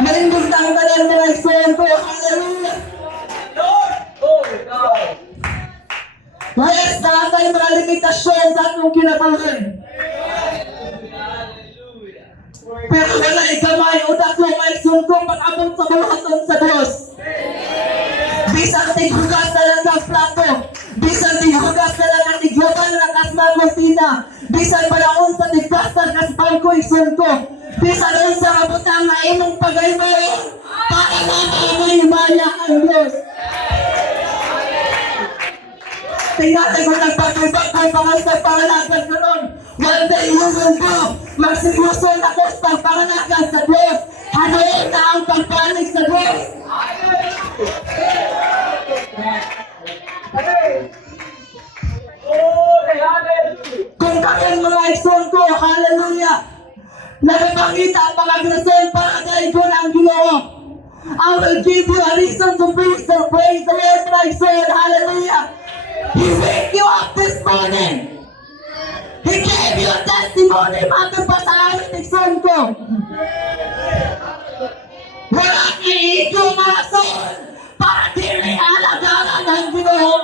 Malindog ang tanan mga igsoon ko, hallelujah. Yes, nakatay mga limitasyon sa atong kinabuhi. Pero wala ikamay o dako mga igsoon ko pag-abot sa buluhaton sa Diyos. Bisan tighugas na lang ng plato, bisan tighugas na lang ng tigyoban ng kasmago, kusina. Bisan palaon sa tigplastar ka sa bangko igsoon ko. Bisan unsa ka butang nga imong pagaybayo para mamaya ang Diyos. Tingnan ko nagpatubag ang pangasag pangalagan ko nun. One day, ilugan ko. Magsigluso na ko sa pangalagan sa Diyos. Hanuin na ang pagpanig sa Diyos. Kung kanyang mga igsoon ko, hallelujah. Nakapangita ang mga grasyon para kay ko ng Ginoo. I will give you a reason to praise the Lord, my son, hallelujah. He wake you up this morning. He gave you a testimony. Matapasalamat ng son ko. Wala kay ikaw mga son para dili alagaran ng Ginoo.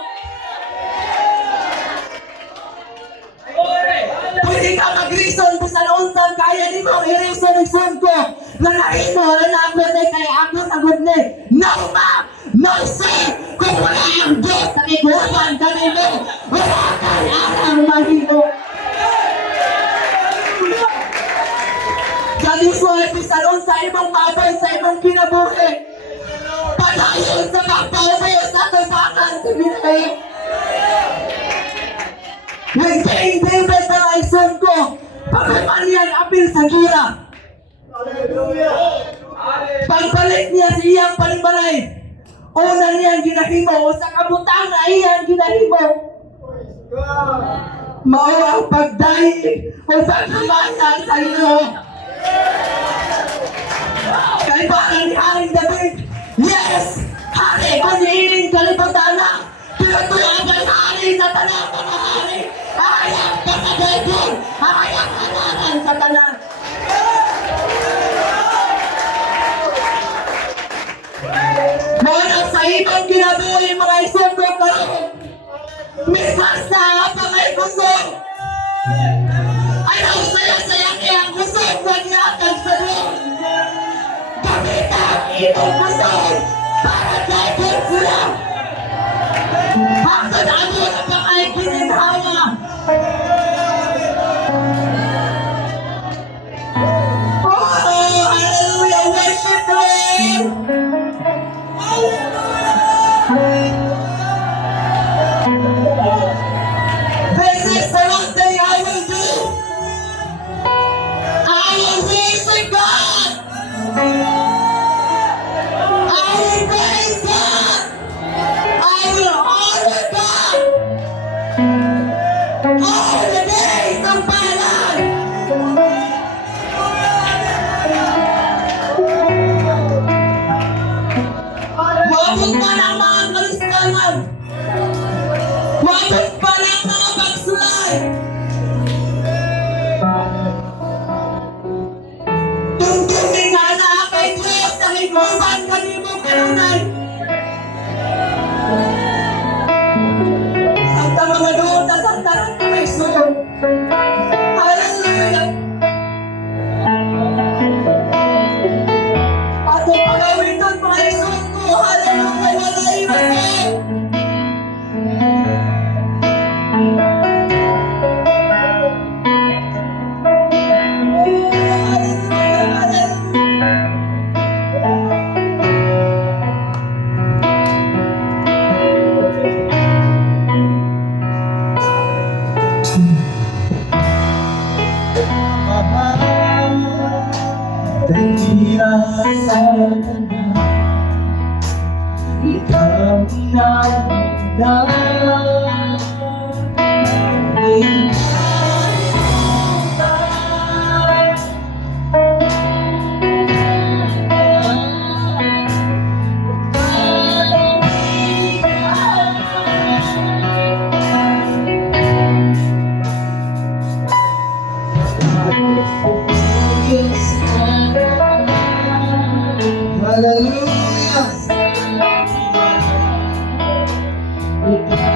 Pwede ka mag-reason kung saan unsang kaya di mo i-reason ng son ko na naino na nagod na kay ako nagod na. No ma'am! No sir! Kung wala ang Diyos na ikuhan kami mo, wala kang arang mahino. Dali mo episalon sa imong mabay sa imong kinabuhi. Padayon sa pagpauwi sa tubangan sa binay. Yung King David na ay son ko, pagkaman niya apil sa gira. Pagbalik niya sa iyang palimbalay, una niyang ginahimo, sa kabutang na iyang ginahimo. Mao ang pagdaig o pagkamayan sa Ginoo. Kay parang ni Haring David, yes! Hari ko niiling kalibutan na, pero tuwagan hari sa tanang mga hari. Hayang pagkagaygon, hayang kananan sa tanan. Muna sa ibang ginabuhi mga isong ko karoon. Misas na pangay gusto. Ayaw saya-saya kaya ang gusto huwag yatag sa Diyos. Gamitan itong gusto para gaygon sila. Hanggang ano na pangay gininhawa. Oh, hallelujah, worship the Lord. This is the one thing I will do. I will worship God. I will praise God. I will honor God. All the days of my life. Wabot pa ng mga kalistangan. Wabot pa ng mga pagsulay. Tungtungin nga na kay Diyos ang ikuban kanimo kanunay. Santa mga doon na santaran na may sulong. Hallelujah. Ato pagawitan mga isulong ko. Hallelujah. Wala iwasan. Ikaw Hallelujah.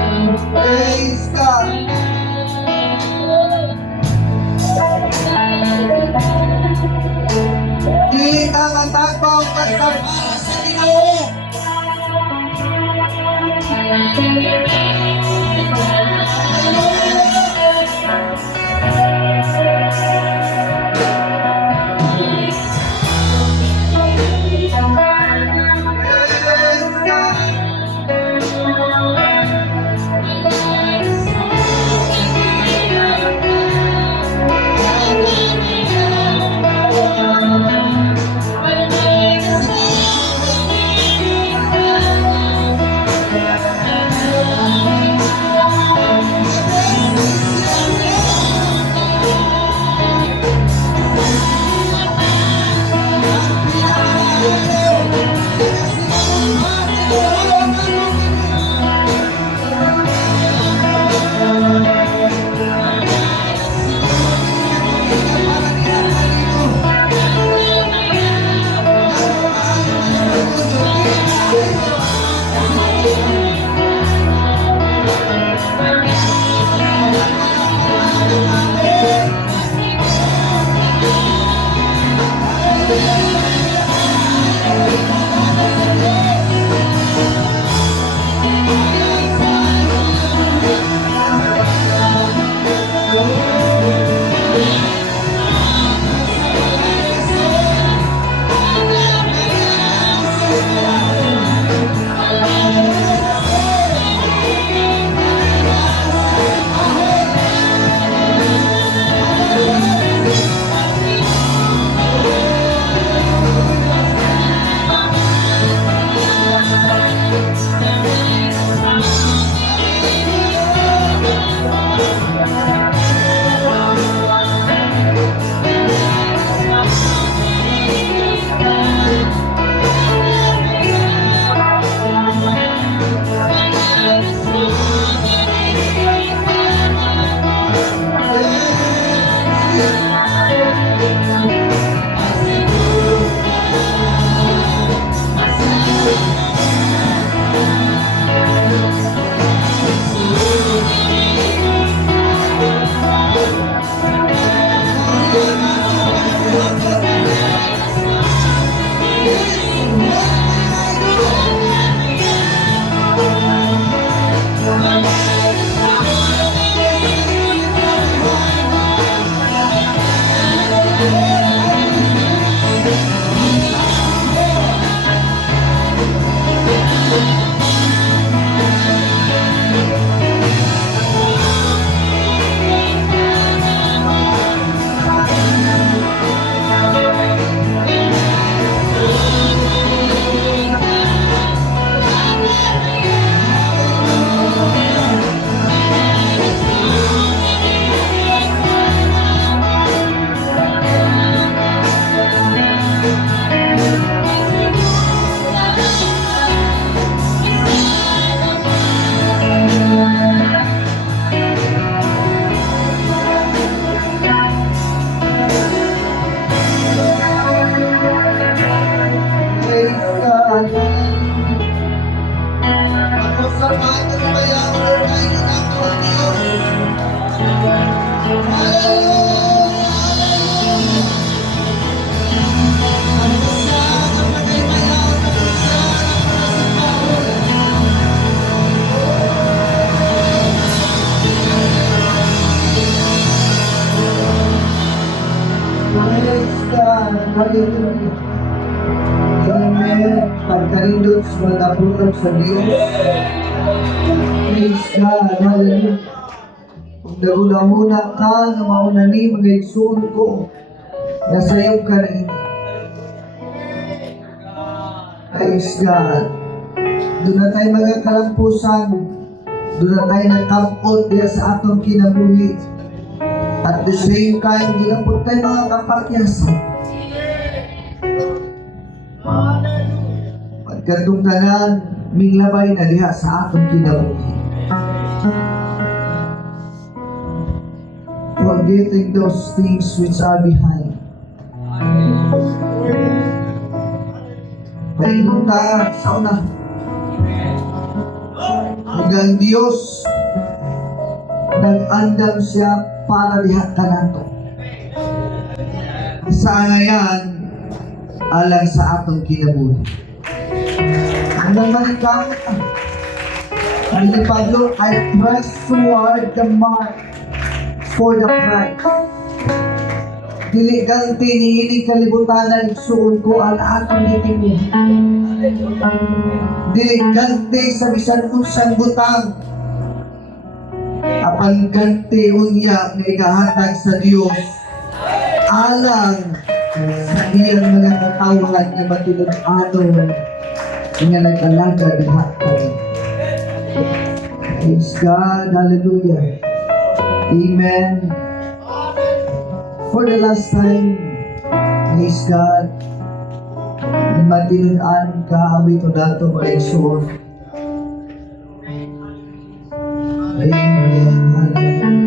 Hallelujah. Amen. Pagkalindot sa mga punog sa Diyos. Praise God. Hallelujah. Kung naguna-una ka na mauna ni mga igsoon ko, nasayop ka rin. Praise God. Doon na tayo mga kalampusan. Doon na tayo nagkampot diya sa atong kinabuhi. At the same time, doon na po tayo mga kapartyasan. Pagkatong tanan, minglabay na diha sa atong kinabuhi. Forgetting those things which are behind. Pahinong ta sa una. Hanggang Diyos, nag-andam siya para diha ka nato. Sa ngayon, alang sa atong kinabuhi. Hanggang malikang, ang ni Pablo, I press toward the mark for the prize. Dili ganti ni ini kalibutanan suon ko ang atong gitimuhan. Dili ganti sa bisan unsang butang. Apan ganti unya nga igahatag sa Dios alang sa iyang mga katawhan nga matulog-ano nga nag-alaga diha tayo. Praise God, hallelujah. Amen. For the last time, praise God, matinunan ka awi to dato mga igsoon. Amen. Hallelujah.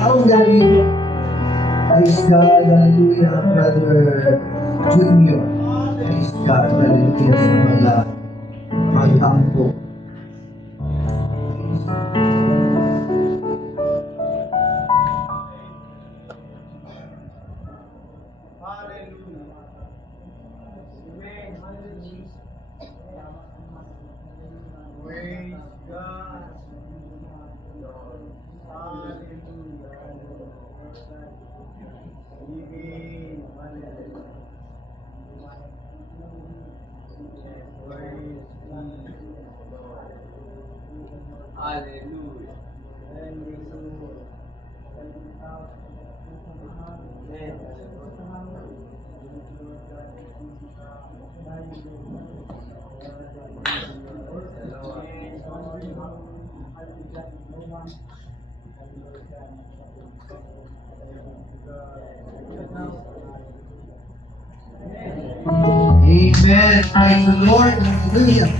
Ang galing. Praise God, hallelujah, Brother Junior. Praise God, hallelujah, sa mga magtampo. Praise God. Hallelujah. Amen. Hallelujah. Praise God. Hallelujah. Amen. Praise the Lord. Hallelujah.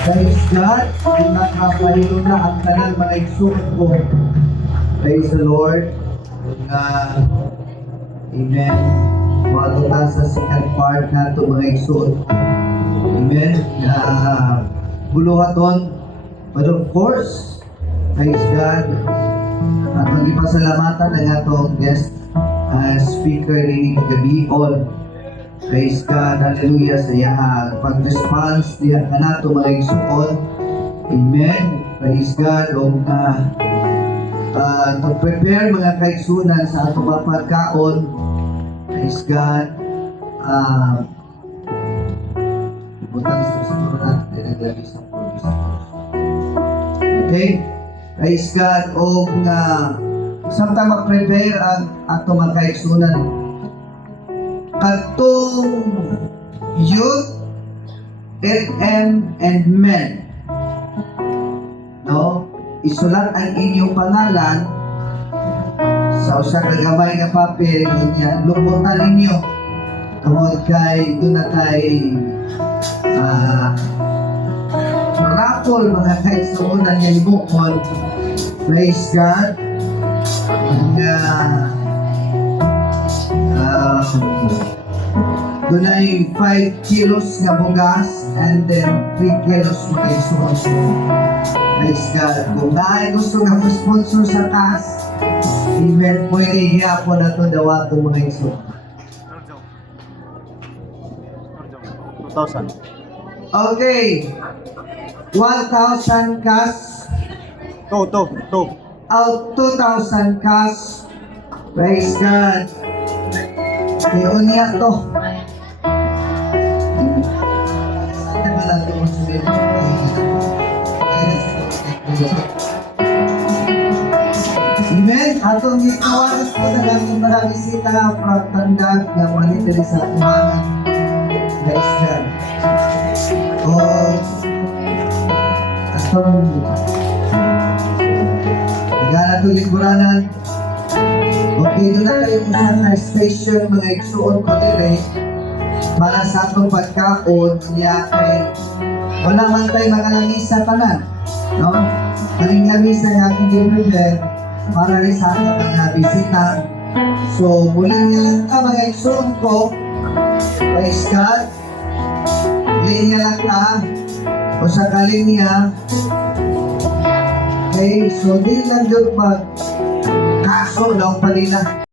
Praise God. Kung nakapalito na ang kanal mga igsuot ko. Praise the Lord. Amen. Bago ta sa second part na ito mga igsuot. Amen. Buluhaton. But of course, praise God. At magipasalamatan ang atong guest speaker rin kagabi on. Praise God, hallelujah, sa iyang pag-response diyan ka na ito mga igsuon. Amen. Praise God. O to prepare mga kaigsunan sa atong pagkaon. Praise God. Butang sa siguro natin naglagay sa purpose. Okay? Praise God. O samtang mag-prepare ang atong mga kaigsunan, katong youth, LM, and men, no? Isulat ang inyong pangalan sa sa kagamay nga papel niya lubutan ninyo tungod kay doon na kay raffle mga kaigsuunan niya ibukon. Praise God. Doon ay 5 kilos nga bugas and then 3 kilos mga igsuon. Praise God. Kung dahil gusto nga sponsor sa kas, event pwede hiyapon na ito dawato mga igsuon. 2,000. Okay. 1,000 cash. 2,000 cash. Praise God. Iunya to. Sana ba natin mo sabihin? Amen. Atong gitawagan ko na gamit mga bisita from Tandag na manitiri sa tumangan. Praise God. O atong nagana to liburanan. Okay, doon na kayo usahan na station mga igsuon ko dire para sa atong pagkaon niya kay wala man tayo mga lamisa tanan, no? Kaling lamisa nga akong gibrigyan para rin sa ating mga bisita. So, muli niya lang ka mga igsuon ko. Praise God. Linya lang ka o sa kalinya. Okay, so di lang doon kaso lang pa nila.